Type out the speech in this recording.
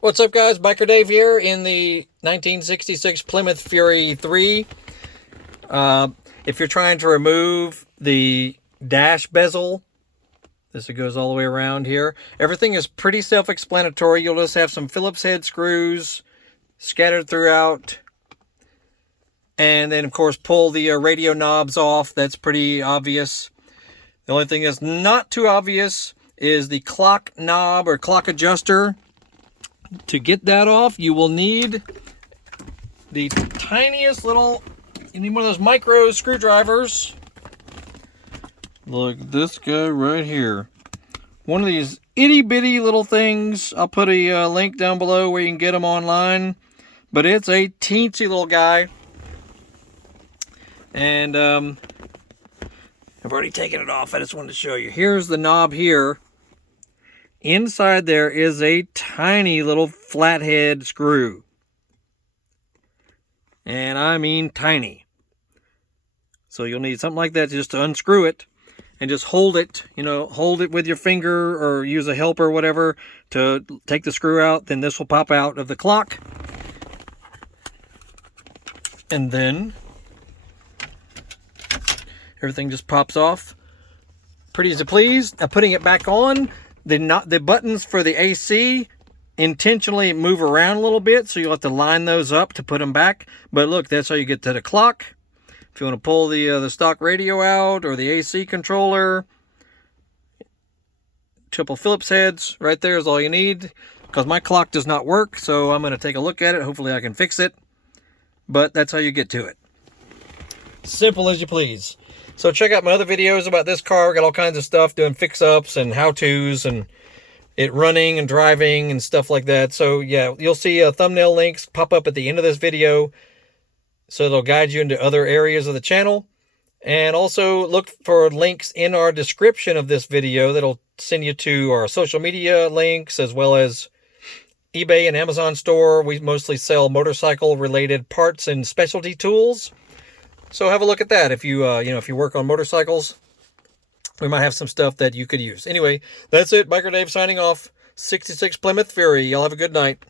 What's up, guys? Biker Dave here in the 1966 Plymouth Fury III. If you're trying to remove the dash bezel, this goes all the way around here. Everything is pretty self-explanatory. You'll just have some Phillips head screws scattered throughout. And then, of course, pull the radio knobs off. That's pretty obvious. The only thing that's not too obvious is the clock knob or clock adjuster. To get that off, you will need the tiniest little, you need one of those micro screwdrivers. Look, this guy right here. One of these itty bitty little things. I'll put a link down below where you can get them online. But it's a teensy little guy. And I've already taken it off. I just wanted to show you. Here's the knob here. Inside there is a tiny little flathead screw. And I mean tiny. So you'll need something like that just to unscrew it. And just hold it, hold it with your finger or use a helper or whatever to take the screw out. Then this will pop out of the clock. And then everything just pops off. Pretty as you please. Now putting it back on. The buttons for the AC intentionally move around a little bit, so you'll have to line those up to put them back. But look, that's how you get to the clock. If you want to pull the stock radio out or the AC controller, triple Phillips heads, right there is all you need. Because my clock does not work, so I'm going to take a look at it. Hopefully I can fix it. But that's how you get to it. Simple as you please. So check out my other videos about this car. I got all kinds of stuff doing fix-ups and how-tos and it running and driving and stuff like that. So yeah, you'll see thumbnail links pop up at the end of this video. So it'll guide you into other areas of the channel. And also look for links in our description of this video that'll send you to our social media links as well as eBay and Amazon store. We mostly sell motorcycle-related parts and specialty tools. So have a look at that. If you, if you work on motorcycles, we might have some stuff that you could use. Anyway, that's it. Biker Dave signing off. 66 Plymouth Fury. Y'all have a good night.